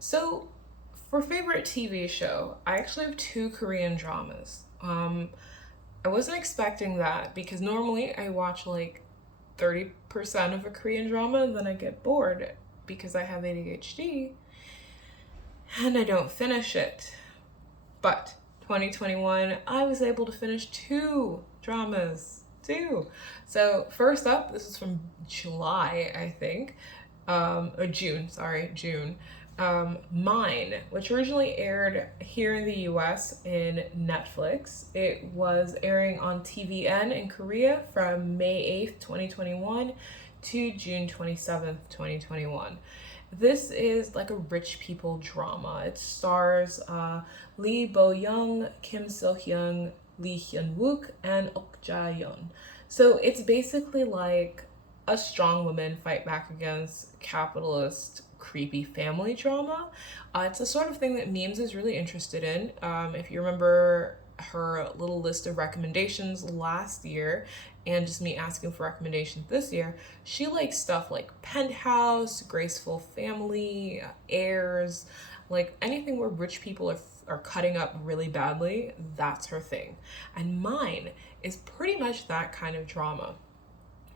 So, for favorite TV show, I actually have two Korean dramas. I wasn't expecting that because normally I watch like 30% of a Korean drama and then I get bored because I have ADHD and I don't finish it. But 2021, I was able to finish two dramas. Two. So, first up, this is from July, I think. Or June, sorry, June. Mine, which originally aired here in the US in Netflix. It was airing on TVN in Korea from May 8th, 2021 to June 27th, 2021. This is like a rich people drama. It stars Lee Bo Young, Kim So Hyun, Lee Hyun Wook, and Ok Ja Yeon. So it's basically like a strong woman fight back against capitalist creepy family drama. It's the sort of thing that memes is really interested in. If you remember her little list of recommendations last year and just me asking for recommendations this year, she likes stuff like Penthouse, Graceful Family, Heirs, like anything where rich people are cutting up really badly, that's her thing. And mine is pretty much that kind of drama.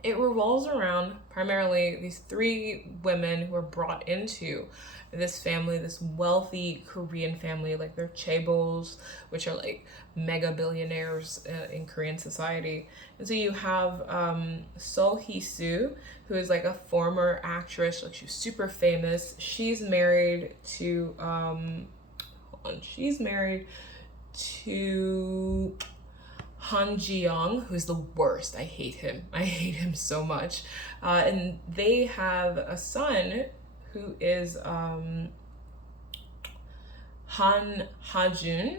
It revolves around primarily these three women who are brought into this family, this wealthy Korean family, like they're chaebols, which are like mega billionaires in Korean society. And so you have Seo Hee Soo, who is like a former actress, like she's super famous. She's married to hold on, she's married to Han Ji Young, who's the worst. I hate him. I hate him so much. And they have a son who is Han Ha-jun,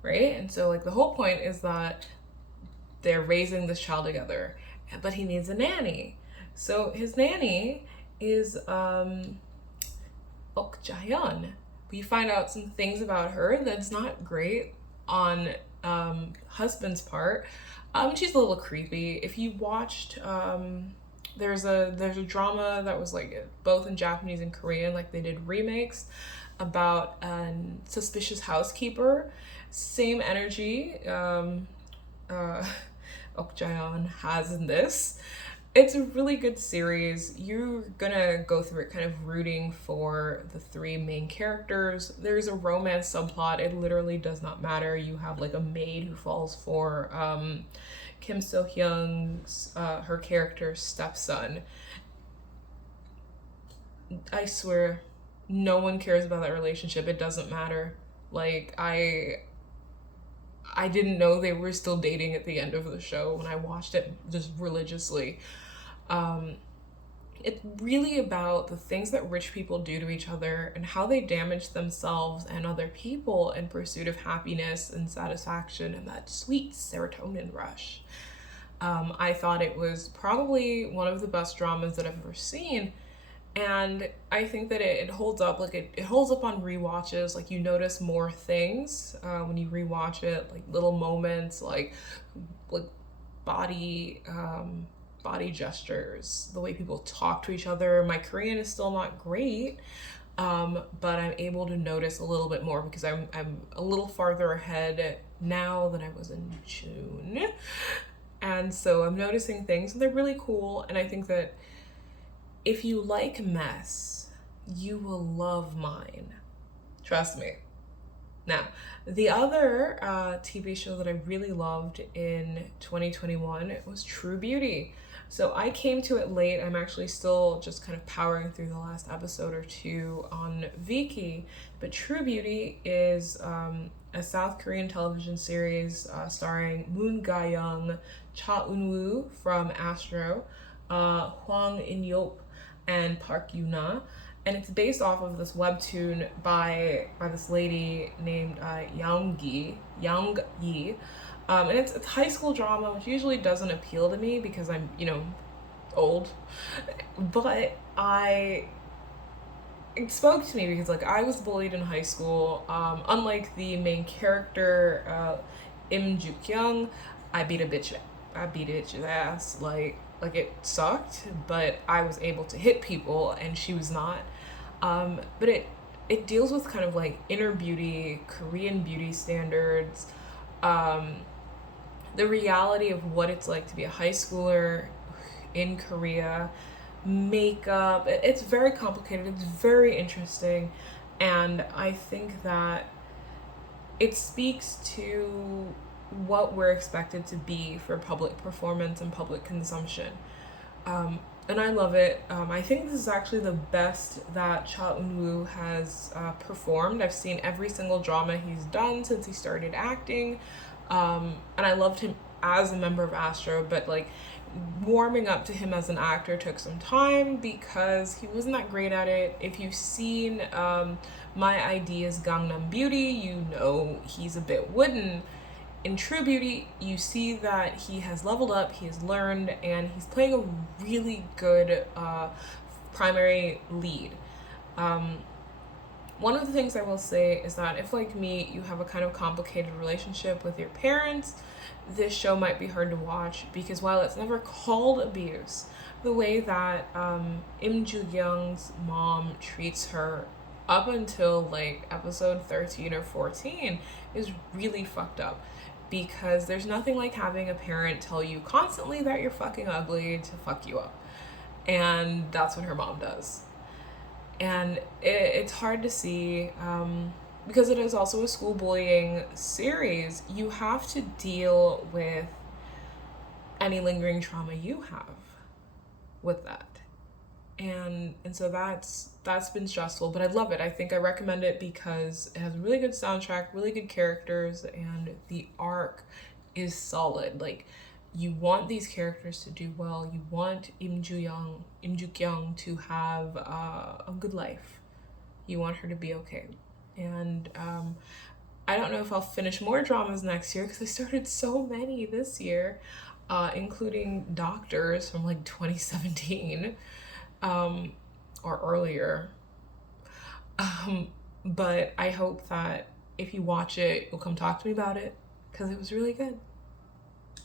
right? And so, like, the whole point is that they're raising this child together, but he needs a nanny. So his nanny is Ok Ja-yeon. We find out some things about her that's not great on husband's part. She's a little creepy. If you watched, there's a drama that was like both in Japanese and Korean, like they did remakes about a suspicious housekeeper. Same energy Ok Jaeon has in this. It's a really good series. You're gonna go through it kind of rooting for the three main characters. There's a romance subplot. It literally does not matter. You have like a maid who falls for Kim So Hyung's her character's stepson. I swear, no one cares about that relationship. It doesn't matter. Like I didn't know they were still dating at the end of the show when I watched it just religiously. Um, it's really about the things that rich people do to each other and how they damage themselves and other people in pursuit of happiness and satisfaction and that sweet serotonin rush. I thought it was probably one of the best dramas that I've ever seen. And I think that it holds up. Like it holds up on rewatches. Like you notice more things when you rewatch it, like little moments, like body body gestures, the way people talk to each other. My Korean is still not great, but I'm able to notice a little bit more because I'm a little farther ahead now than I was in June, and so I'm noticing things, and they're really cool. And I think that if you like mess, you will love mine. Trust me. Now, the other TV show that I really loved in 2021 was True Beauty. So I came to it late. I'm actually still just kind of powering through the last episode or two on Viki. But True Beauty is a South Korean television series starring Moon Ga-young, Cha Eun-woo from Astro, Hwang In-yeop, and Park Yuna, and it's based off of this webtoon by this lady named Yang Yi, and it's high school drama, which usually doesn't appeal to me because I'm old, but it spoke to me because like I was bullied in high school. Unlike the main character, Im Juk Young, I beat a bitch's ass. Like it sucked, but I was able to hit people and she was not. But it deals with kind of like inner beauty, Korean beauty standards, um, the reality of what it's like to be a high schooler in Korea, makeup. It's very complicated, it's very interesting, and I think that it speaks to what we're expected to be for public performance and public consumption. And I love it. I think this is actually the best that Cha Eun Woo has performed. I've seen every single drama he's done since he started acting, and I loved him as a member of Astro. But like warming up to him as an actor took some time because he wasn't that great at it. If you've seen My ID is Gangnam Beauty, you know he's a bit wooden. In True Beauty, you see that he has leveled up, he has learned, and he's playing a really good primary lead. Um, One of the things I will say is that if, like me, you have a kind of complicated relationship with your parents, this show might be hard to watch because while it's never called abuse, the way that Im Joo Young's mom treats her up until like episode 13 or 14 is really fucked up, because there's nothing like having a parent tell you constantly that you're fucking ugly to fuck you up. And that's what her mom does. And it's hard to see, because it is also a school bullying series. You have to deal with any lingering trauma you have with that. And so that's been stressful, but I love it. I think I recommend it because it has a really good soundtrack, really good characters, and the arc is solid. Like, you want these characters to do well. You want Im Joo Kyung to have a good life. You want her to be okay. And I don't know if I'll finish more dramas next year because I started so many this year, including Doctors from like 2017, or earlier. Um, but I hope that if you watch it, you'll come talk to me about it because it was really good.